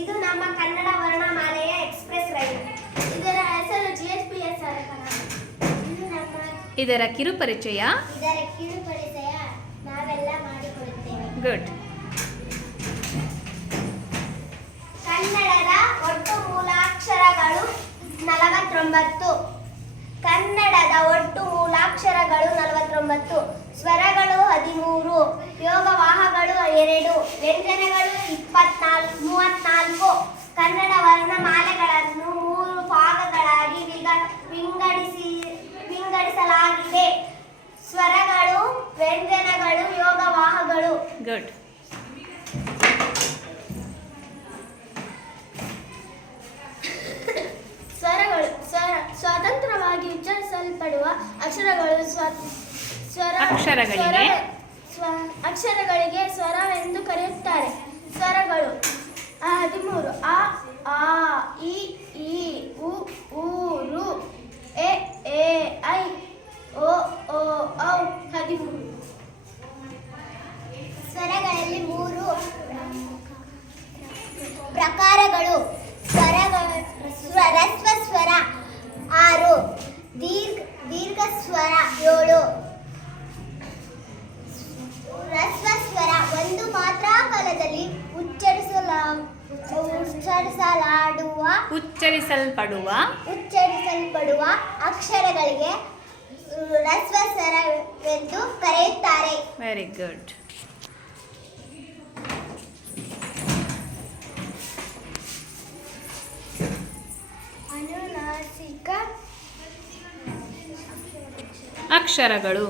ಇದು ನಮ್ಮ ಕನ್ನಡ ವರ್ಣಮಾಲೆಯ ಎಕ್ಸ್‌ಪ್ರೆಸ್ ರೈಲು. ಇದರ ಹೆಸರು GSPS. ಇದರ ಕಿರುಪರಿಚಯ ನಾವೆಲ್ಲ ಮಾಡಿಕೊಡುತ್ತೇವೆ. ಗುಡ್. ಕನ್ನಡದ ಒಟ್ಟು ಮೂಲಾಕ್ಷರಗಳು 49. ಕನ್ನಡದ ಒಟ್ಟು ಮೂಲಾಕ್ಷರಗಳು 49. ಸ್ವರಗಳು 13. ಯೋಗವಾಹಗಳು 2. ವ್ಯಂಜನಗಳು 34. ಕನ್ನಡ ವರ್ಣಮಾಲೆಗಳನ್ನು 3 ಭಾಗಗಳಾಗಿ ವಿಂಗಡಿಸಲಾಗಿದೆ. ಸ್ವರಗಳು, ವ್ಯಂಜನಗಳು, ಯೋಗವಾಹಗಳು. ಗುಡ್. ಸ್ವರಗಳು ಸ್ವತಂತ್ರವಾಗಿ ಉಚ್ಚರಿಸಲ್ಪಡುವ ಅಕ್ಷರಗಳಿಗೆ ಸ್ವರವೆಂದು ಕರೆಯುತ್ತಾರೆ. ಸ್ವರಗಳು 13. ಅ, ಆ, ಇ, ಈ, ಉ, ಊ, ರು, ಎ, ಐ, ಓ, ಔ. 13. ಸ್ವರಗಳಲ್ಲಿ 3 ಪ್ರಕಾರಗಳು. ಹ್ರಸ್ವ ಸ್ವರ 6. ದೀರ್ಘ ಸ್ವರ 7. ಹ್ರಸ್ವ ಸ್ವರ ಒಂದು ಮಾತ್ರ ಕಾಲದಲ್ಲಿ ಉಚ್ಚರಿಸಲ್ಪಡುವ ಅಕ್ಷರಗಳಿಗೆ ಹ್ರಸ್ವ ಸ್ವರವೆಂದು ಕರೆಯುತ್ತಾರೆ. Very good. ಅನುನಾಸಿಕ ಅಕ್ಷರಗಳು